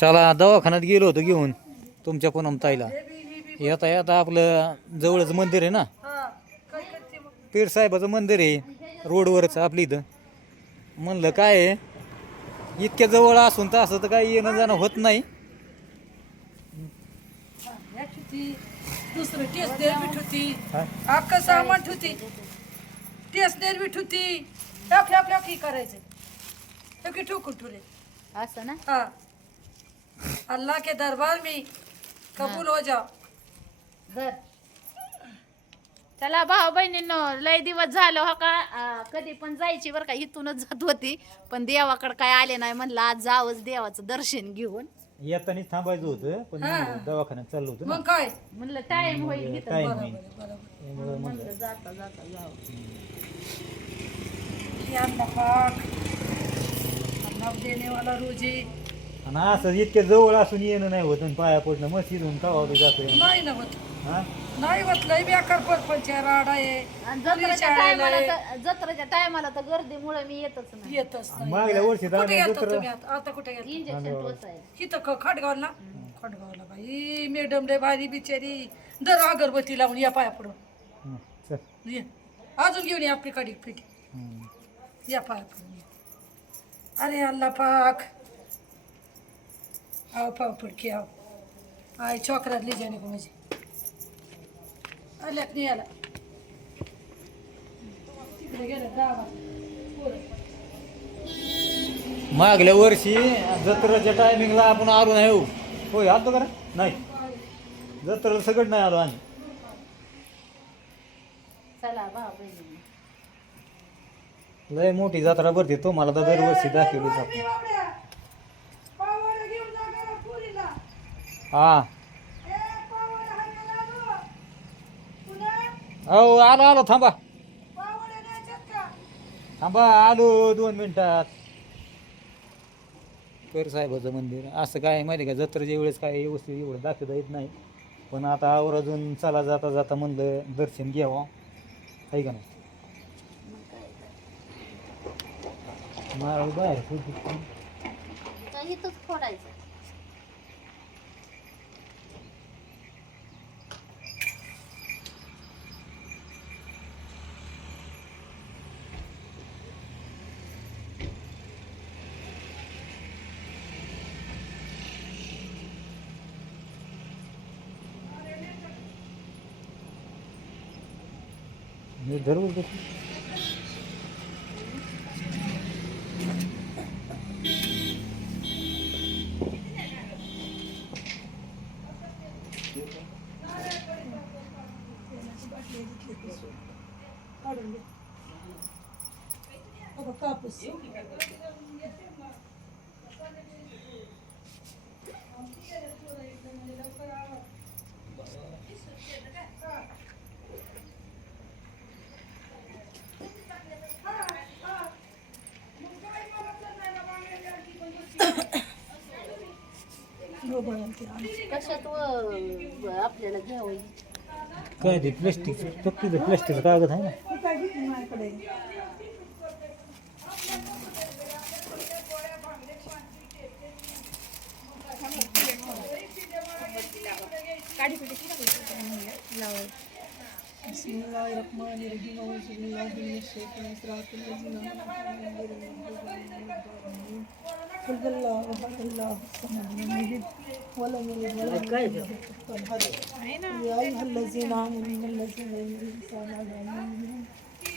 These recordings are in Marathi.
चला दवाखान्यात गेलो होतो घेऊन तुमच्या पूनम ताईला. येता येता आपलं जवळच मंदिर आहे ना, पीर साहेबाचं मंदिर आहे रोडवरच आपल्या इथं. म्हणलं काय आहे, इतक्या जवळ असून तर असं तर काही येणं जाणं होत नाही. दुसरं टेस्टनेर बीठ होती, हा? अख्खं सामान ठेवती, टेस्टनेर बीठ होती, टाकली करायचं ठोकी ठोकून ठेवले असं ना. हाँ अल्लाह के दरबार में कबूल हो जाओ. बर चला भाऊ बहिणींनो, लय दिवस झालं हो का. कधी पण जायची बरं का, इथूनच जात होती पण देवाकडे काय आले नाही. म्हणलं आज जावंच देवाचं दर्शन घेऊन. येतानीच थांबायचं होतं पण दवाखान्यात चाललो होतो ना. मग काय म्हणलं टाइम होईल इथं. टाइम बरोबर बरोबर. म्हणलं जाता जाता जावं. हे अल्लाह पाक अल्लाह देने वाला रोजी. आणि असं इतक्या जवळ असून येणं नाही होत आणि पाया पडणं मस्जिदून कावावलं जातोय. नाही ना होत, हा नाही होत. लय बेकार परपंचा राडा आहे. आणि जत्रेच्या टायमाला तर गर्दीमुळे मी येतच नाही. येतच नाही. मागल्या वर्षी तर कुठे आम्ही गेलता तुम्ही आता कुठे गेलता? इंजेक्शन टोचायला. इथं खडगावला खडगावला बाई मॅडम लय भारी बिचारी. दर अगरबत्ती लावून या पाया पुढं हं, चल. ये. अजून घेऊन या आपली कडी पिठी हं. या पाया पुढं. अरे अल्लाह पाक आओ पाव पडकी आओ आय छोकरात लिजाने को माझी आल्यात नाही आला तिकडे गेलं गावात. मागल्या वर्षी जत्रेच्या टायमिंगला आपण आलो नाही. हो होय आलो का रे? नाही जत्रेला सगळं नाही आलो आम्ही. चला भाऊ बहिणी. लय मोठी जत्रा भरते, तुम्हाला तर दरवर्षी दाखवली जाते. हा हो आलो आलो थांबा थांबा आलो 2 मिनिटात. पीर साहेबाचं मंदिर असं काय माहिती का, जत्रेच्या वेळेस काय व्यवस्थित एवढं दाखवता येत नाही. पण आता आवर्जून चला जाता जाता म्हणलं दर्शन घ्यावं, आहे का नाही. नारळ बाहेर तर इथंच फोडायचं. मी धरून काढून घे. बघा कापूस. कशात आपल्याला घ्यावं. काय ते प्लास्टिक फक्त प्लास्टिकचा कागद आहे ना. माझ्याकडे बिस्मिल्लाहिर्रहमानिर्रहीम औज़ु बिल्लाहि मिनश शैतानिर रजीम कुल हुवल्लाहु अहद अल्लाहुस समद लम यलिद व लम यूलद व लम यकुल लहु कुफुवन अहद या अय्युहल्लज़ीना आमनू इन्नल्लज़ीना युज़िलूना अला अनफुसिहिम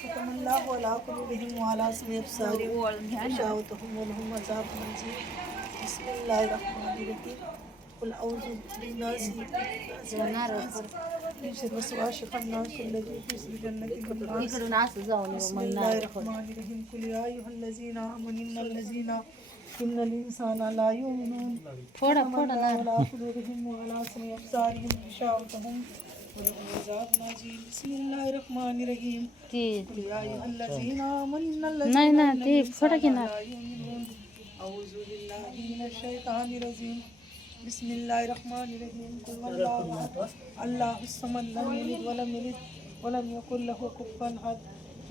ख़तमल्लाहु अला क़ुलूबिहिम व अला समीइहिम शावतहुम व लहुम अज़ाबुन अज़ीम. बिस्मिल्लाहिर्रहमानिर्रहीम कुल औज़ु बिन्नास min sharri waswasi khannas alladhi yusrifu fil nas. इकडून असं जाऊन बिस्मिल्लाहिर्रहमानिर्रहीम कुल या अय्युहल्लज़ीना आमनू इन्नल इंसाना ला युमिनून फोडा फोडा ना. अला क़ुलूबिहिम व अला समीइहिम अबसारिहिम गिशावतहुम व लहुम अज़ाबुन अज़ीम. बिस्मिल्लाहिर्रहमानिर्रहीम ती कुल या अय्युहल्लज़ीना आमनू नाही ना, ते फोडा की ना. औज़ु बिल्लाहि मिनश शैतानिर रजीम. बिस्मिल्लाहिर्रहमानिर्रहीम कुल हुवल्लाहु अहद अल्लाहुस समद लम यलिद व लम यूलद व लम यकुल लहु कुफुवन अहद.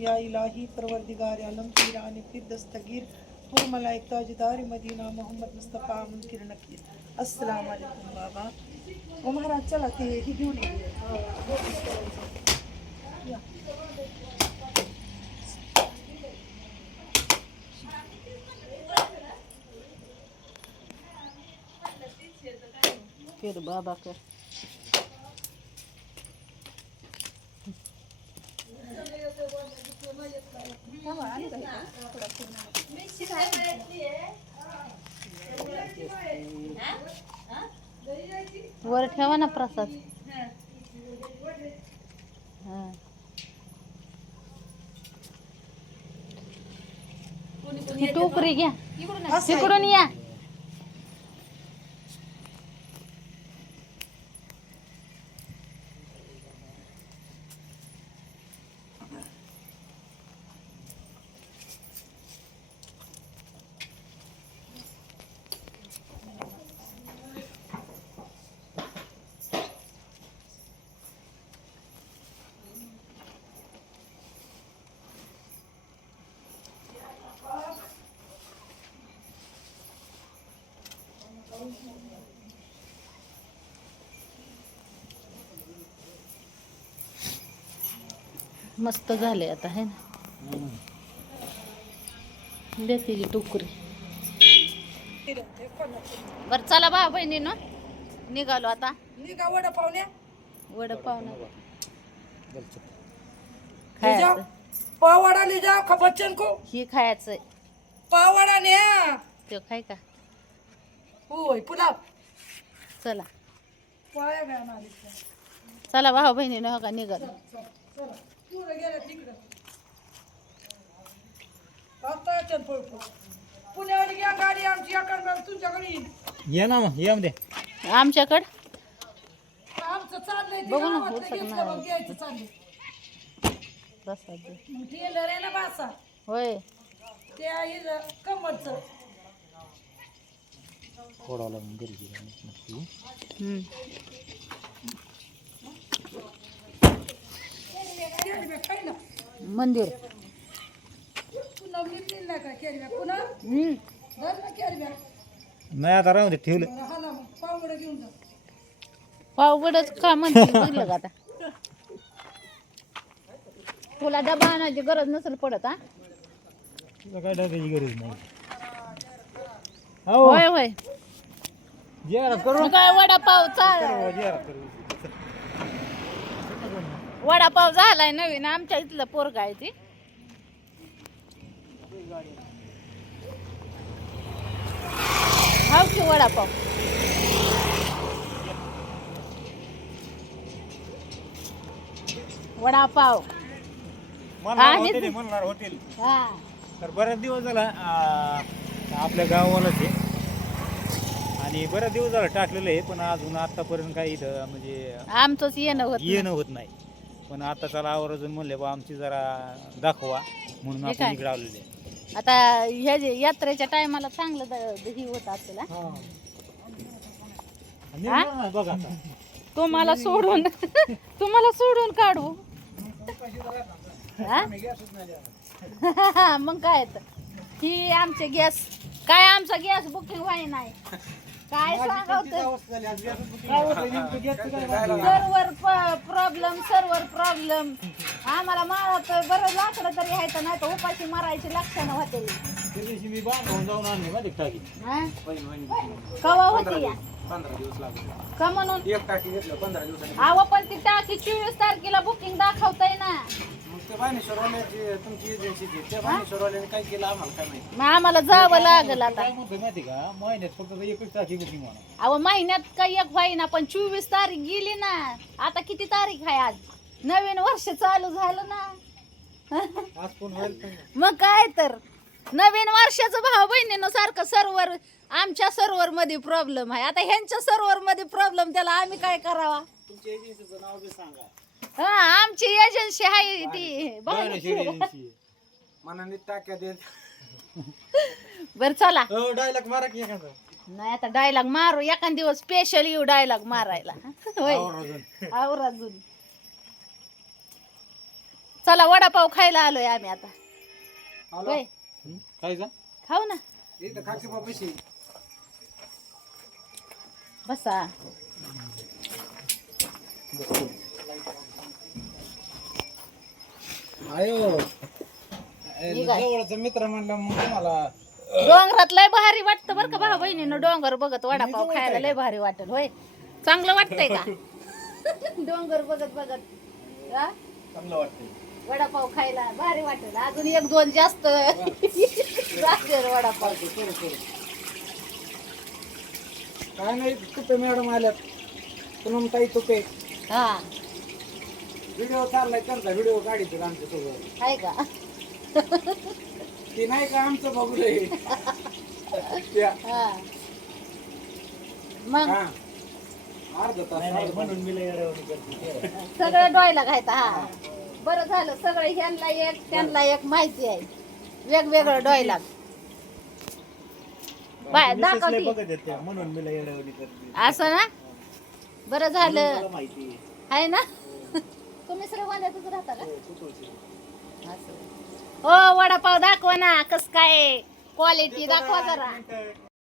या इलाही परवरदिगार आलम पीरान फिर दस्तगीर हुरमलाई ताजदार मदीना मोहम्मद मुस्तफ़ा मुनकिर नकीर अस्सलाम वालेकुम बाबा ओ महाराज चला ते ही घेऊन ये. या. फिर बाबा कर वर ठेवा ना प्रसाद. हा. ही टोकरी घ्या तिकडून या. मस्त झाले आता है ना. दे तिची टोकरी. बर चला बा बहिणीनं निघालो आता. निघा वडा पाहुण्या वडापाव ना ले जाओ खायचं. पावड़ा ले जाओ का बच्चन को ही खायचंय. पावड़ा ने तो खाय का. होय पुलाव चला पाया गया नाली चला भाऊ बहिणीनं हो का निघालो. चला पुढे गेल्या तिकडं आता चल पळतो पुण्यावर घ्या गाडी आमची अकल तुमच्याकडे येईल. ये ना मग, ये मध्ये. आमच्याकडं आमचं चाललंय ते बघू ना, गावातलं होतं का घेतलं नाही. मग घ्यायचं चाललंय. प्रसाद दे. मग टेलर आहे ना बासा होय ते आहे कमरचं फोडावं लागून गरजेचं आहे. हम्म. काय ना मंदिर. पुन्हा निघतील ना का केरव्या पुन्हा हम्म. धर ना केरव्या नाही आता राहू दे, ठेवलं. हाला मग पावडं घेऊन जा. पावगडच का म्हणते बघलं का आता. तुला डबा आणायची गरज नसेल पडत. हा तुला काय डब्याची गरज नाही. हो होय होय. जेवण करू. मग काय वडापाव जेवण करू. वडापाव झालाय नवीन आमच्या इथलं पोरगा आहे ती. हाव की वडापाव. वडापाव म्हणणार हॉटेल. हा. तर बरेच दिवस झाला आपल्या गावालाच आहे आणि बरेच दिवस झाला टाकलेलं आहे, पण अजून आतापर्यंत काही इथं म्हणजे आमचंच येणं होत नाही. येणं होत नाही. पण आता चला आवर्जून म्हणले बा आमची जरा दाखवा म्हणून हे आपण काय? इकडे आलेले आहे. आता ह्या जे यात्रेच्या टायमाला चांगलं ही होत असेल. हा? आणि बघा आता. तुम्हाला सोडून काढू. हा? मग काय तर ही आमचे गॅस काय आमचा गॅस बुकिंग व्हाय नाही काय सांगतो. सर्वर प्रॉब्लेम आम्हाला मारत बरं लाकडं तरी यायचं नाही तर उपाशी मारायची लक्षणं होते. त्या दिवशी मी बांधून जाऊन आणले माहिती का टाकी. कवा होती या 15 दिवस लागले. का म्हणून एक टाकी घेतलं 15 दिवसांनी. अहो पण ती टाकी 24 तारखेला बुकिंग दाखवतय ना. मग ते बाणेश्वरवाल्याची तुमची एजन्सीची त्या बाणेश्वरवाल्याने काय केलं आम्हाला काय माहिती. मग आम्हाला जावं लागेल आता. काय म्हणतो माहिती का, महिन्यात फक्त एकच टाकी बुकिंग म्हणा. अहो महिन्यात काही एक व्हाईना पण 24 तारीख गेली ना. आता किती तारीख आहे आज. नवीन वर्ष चालू झालं ना. आज कोण होईल पण. मग काय तर नवीन वर्षाचं भाऊ बहिणीनं सारखं सर्व्हर आमच्या सर्व्हर मध्ये प्रॉब्लेम आहे. आता ह्यांच्या सर्व्हर मध्ये प्रॉब्लेम त्याला आम्ही काय करावा. तुमच्या एजन्सीचं नाव बी सांगा. हा आमची एजन्सी आहे ती बाणेश्वर एजन्सी. मनाने टाक्या देत. बर चला. डायलॉग मारा की एखादा. नाही आता डायलॉग मारू एखाद दिवस स्पेशल येऊ डायलॉग मारायला. होय आवर्जून. आवराजून. चला वडापाव खायला आलोय आम्ही आता. होय काय जा खाऊ ना इथं खाकी बापाशी बसा. आयो ठीक आहे. जवळचा मित्र म्हणलं मग तुम्हाला डोंगरात लय भारी वाटतं बरं का भाऊ बहिणीनं डोंगर बघत वडापाव खायला लय भारी वाटेल होय. चांगलं वाटतंय का डोंगर बघत बघत हा? चांगलं वाटतंय. वडापाव खायला भारी वाटेल. अजून एक दोन जास्त जास्त वडापाव. काय नाही तुपे मॅडम आल्यात पुन्हा ताई तुपे हा व्हिडिओ चाललाय त्यांचा व्हिडिओ काढित आमच्या सोबत आहे का ती नाही का आमचं बघू हा मग अर्धा तास म्हणून मी सगळं डोयला घायचं. हा बरं झालं सगळं ह्यांना एक त्यांना एक माहिती आहे वेगवेगळं डोयला. बाय दाखव की. म्हणून मी येड्यावानी करते असं ना बरं झालं माहिती आहे ना. तुम्ही श्रीगोंद्यातच राहता का असं. हो वडापाव दाखवा ना कस काय क्वालिटी दाखवा जरा.